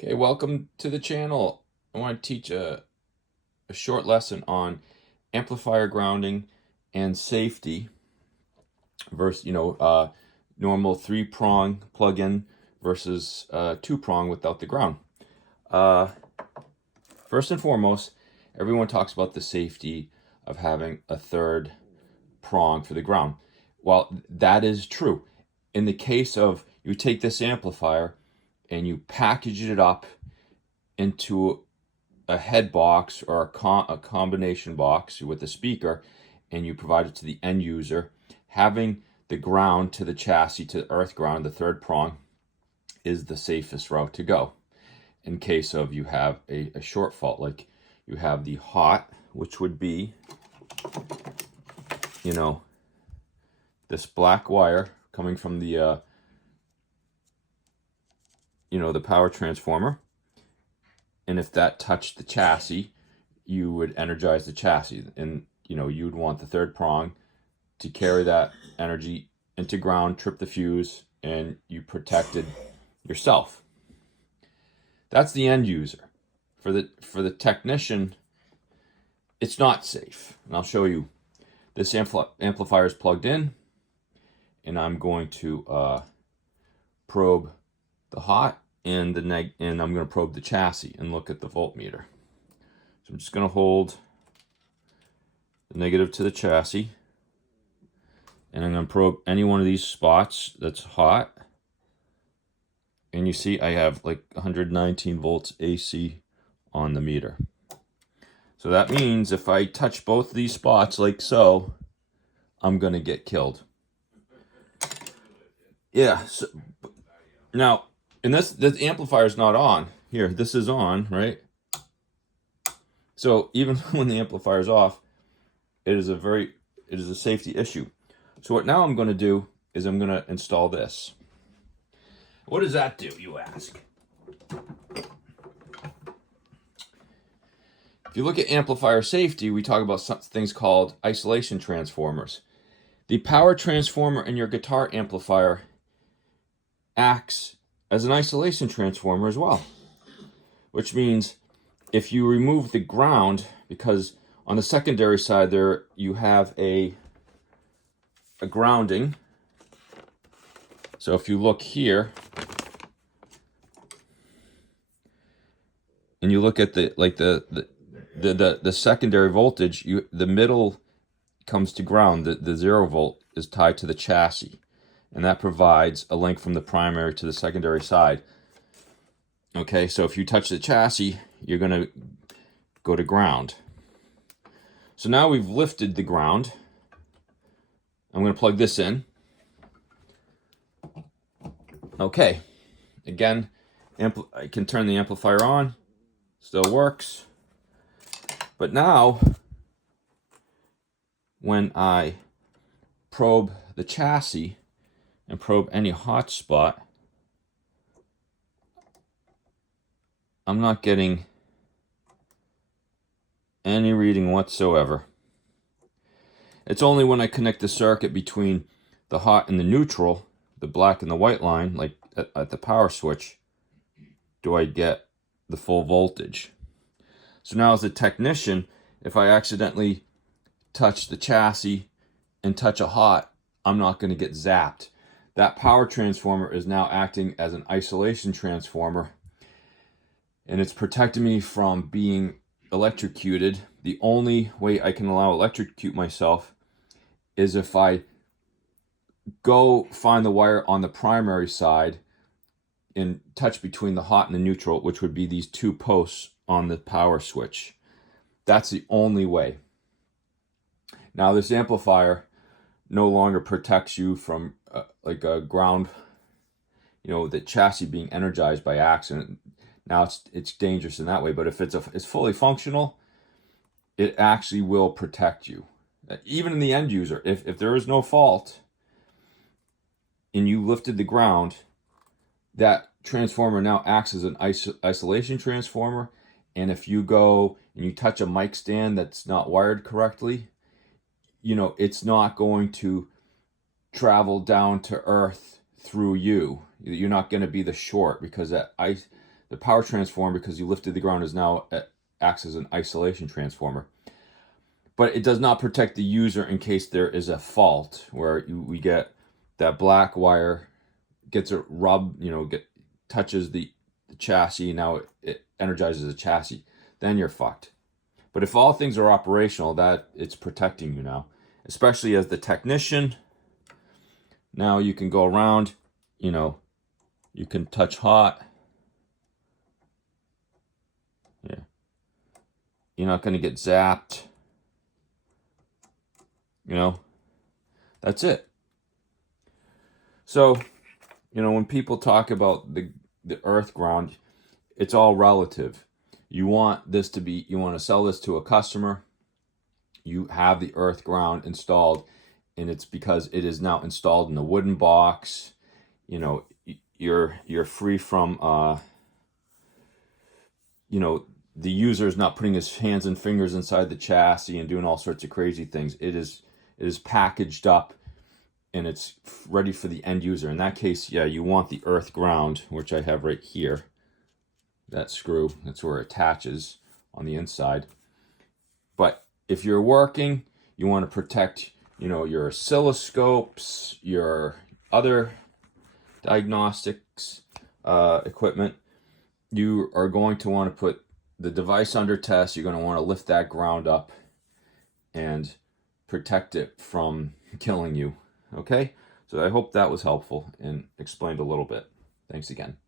Okay, welcome to the channel. I want to teach a short lesson on amplifier grounding and safety versus, normal 3-prong plug-in versus 2-prong without the ground. Uh, First and foremost, everyone talks about the safety of having a third prong for the ground. While that is true, in the case of you take this amplifier and you package it up into a head box or a combination box with a speaker, and you provide it to the end user, having the ground to the chassis, to the earth ground, the third prong, is the safest route to go in case of you have a short fault. Like you have the hot, which would be, this black wire coming from the the power transformer, and if that touched the chassis, you would energize the chassis, and you would want the third prong to carry that energy into ground, trip the fuse, and you protected yourself. That's the end user. For the technician, it's not safe, and I'll show you. This amplifier is plugged in, and I'm going to probe the hot and and I'm going to probe the chassis and look at the voltmeter. So I'm just going to hold the negative to the chassis, and I'm going to probe any one of these spots that's hot. And you see I have like 119 volts AC on the meter. So that means if I touch both of these spots like so, I'm going to get killed. Yeah. So, now, and this amplifier is not on. Here, this is on, right? So even when the amplifier is off, it is a safety issue. So what now I'm going to do is I'm going to install this. What does that do, you ask? If you look at amplifier safety, we talk about some things called isolation transformers. The power transformer in your guitar amplifier acts as an isolation transformer as well, which means if you remove the ground, because on the secondary side there you have a grounding. So if you look here and you look at the secondary voltage, the middle comes to ground. The 0 volt is tied to the chassis, and that provides a link from the primary to the secondary side. Okay, so if you touch the chassis, you're going to go to ground. So now we've lifted the ground. I'm going to plug this in. Okay, again, I can turn the amplifier on. Still works. But now, when I probe the chassis and probe any hot spot, I'm not getting any reading whatsoever. It's only when I connect the circuit between the hot and the neutral, the black and the white line, like at the power switch, do I get the full voltage. So now as a technician, if I accidentally touch the chassis and touch a hot, I'm not going to get zapped. That power transformer is now acting as an isolation transformer, and it's protecting me from being electrocuted. The only way I can allow electrocute myself is if I go find the wire on the primary side and touch between the hot and the neutral, which would be these two posts on the power switch. That's the only way. Now this amplifier no longer protects you from like a ground, the chassis being energized by accident. Now it's dangerous in that way, but if it's fully functional, it actually will protect you. Even in the end user, if there is no fault and you lifted the ground, that transformer now acts as an isolation transformer. And if you go and you touch a mic stand that's not wired correctly, it's not going to travel down to earth through you. You're not going to be the short, because The power transformer, because you lifted the ground, is now acts as an isolation transformer. But it does not protect the user in case there is a fault where we get that black wire gets it rubbed, touches the chassis, now it energizes the chassis. Then you're fucked. But if all things are operational, that it's protecting you now, especially as the technician. Now you can go around, you can touch hot. Yeah. You're not going to get zapped. That's it. So, when people talk about the earth ground, it's all relative. You want to sell this to a customer. You have the earth ground installed, and it's because it is now installed in the wooden box. You're free from the user is not putting his hands and fingers inside the chassis and doing all sorts of crazy things. It is packaged up and it's ready for the end user. In that case, yeah, you want the earth ground, which I have right here. That screw, that's where it attaches on the inside. But if you're working, you want to protect, your oscilloscopes, your other diagnostics equipment. You are going to want to put the device under test. You're going to want to lift that ground up and protect it from killing you. Okay? So I hope that was helpful and explained a little bit. Thanks again.